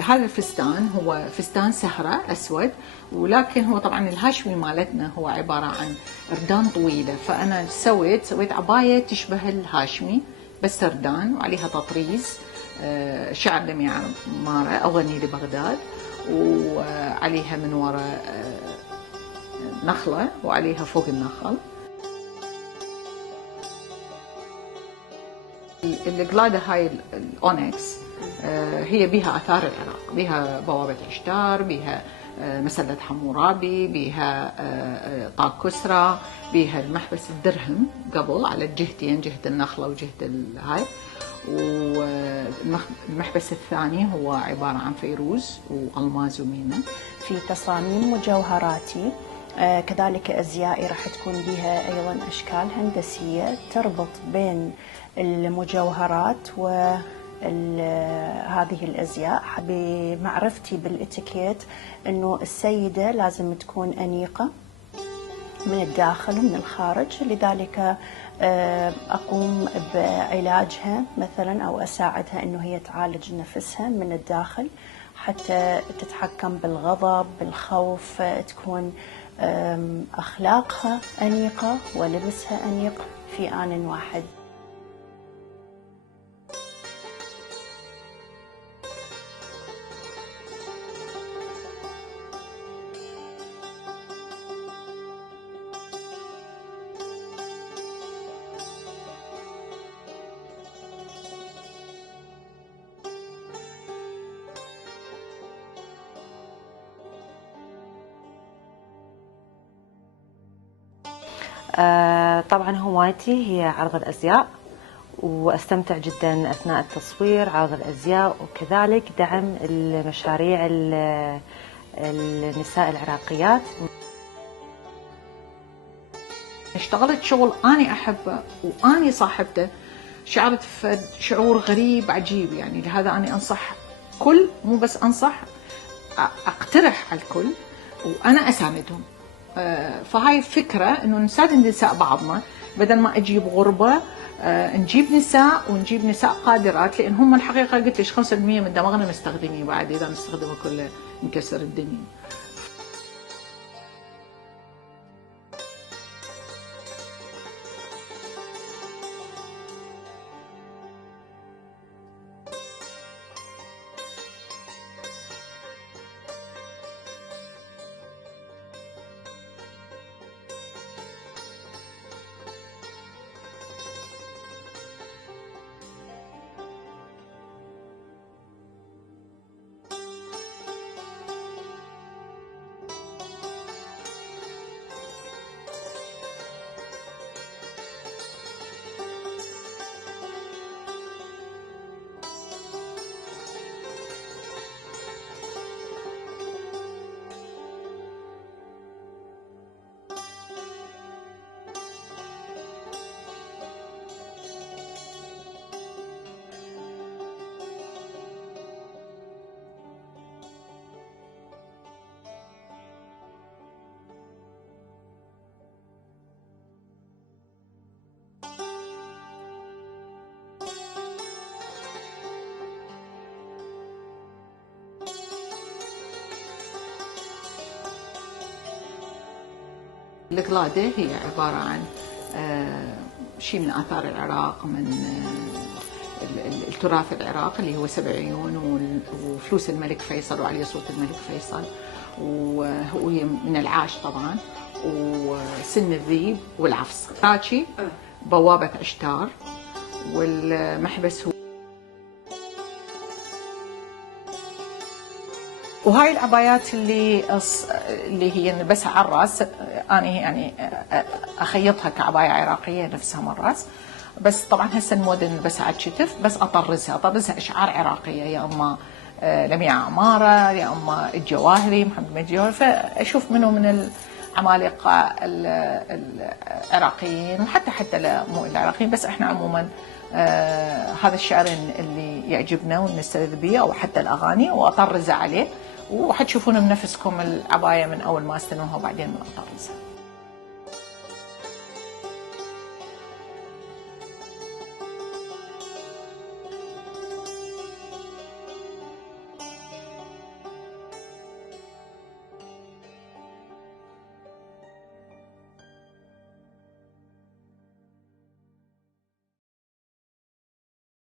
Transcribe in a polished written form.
هذا الفستان هو فستان سهرة أسود، ولكن هو طبعا الهاشمي مالتنا هو عبارة عن ردان طويلة، فأنا سويت عباية تشبه الهاشمي بس ردان وعليها تطريز شعر لمياء عمارة أو غني لبغداد، وعليها من وراء نخلة وعليها فوق النخل. القلادة هاي الأونكس هي بها آثار العراق، بها بوابة عشتار، بها مسلة حمورابي، بها طاق كسرى، بها المحبس الدرهم قبل على الجهتين، جهة النخلة وجهة هاي. والمحبس الثاني هو عبارة عن فيروز وألماز ومينا. في تصاميم مجوهراتي كذلك أزيائي راح تكون بها أيضا أشكال هندسية تربط بين المجوهرات وهذه الأزياء. بمعرفتي بالإتيكيت أنه السيدة لازم تكون أنيقة من الداخل ومن الخارج، لذلك أقوم بعلاجها مثلا أو أساعدها أنه هي تعالج نفسها من الداخل حتى تتحكم بالغضب بالخوف، تكون أخلاقها أنيقة ولبسها أنيق في آن واحد. طبعا هوايتي هي عرض الأزياء، واستمتع جدا اثناء التصوير عرض الازياء، وكذلك دعم المشاريع النساء العراقيات. اشتغلت شغل أنا أحبه وأنا صاحبته، شعرت شعور غريب عجيب، يعني لهذا أنا أنصح كل، مو بس أنصح، أقترح على الكل وأنا أساندهم. فهاي فكرة إنه نساعد النساء بعضنا، بدل ما أجيب غربة نجيب نساء ونجيب نساء قادرات، لأن هم الحقيقة قلت ليش 5% من دماغنا مستخدمين، بعد إذا نستخدمه كله نكسر الدنيا. القلادة هي عبارة عن شيء من آثار العراق، من التراث العراقي اللي هو 7 عيون وفلوس الملك فيصل وعليه صورة الملك فيصل، وهي من العاش طبعا، وسن الذيب والعفص. راتشي بوابة عشتار، والمحبس هو. وهاي العبايات اللي هي نلبسها على الراس، انا يعني اخيطها كعبايه عراقيه نفسها من الراس، بس طبعا هسه الموضه نلبسها على الكتف، بس اطرزها اشعار عراقيه، يا اما لمياء عماره، يا اما الجواهري محمد الجواهري، فاشوف منه من العمالقه العراقيين، وحتى لا مو العراقيين بس، احنا عموما هذا الشعر اللي يعجبنا ونستلذ به، او حتى الاغاني، واطرزه عليه، وحتشوفون بنفسكم العبايه من اول ما استلموها وبعدين ما اطرزها.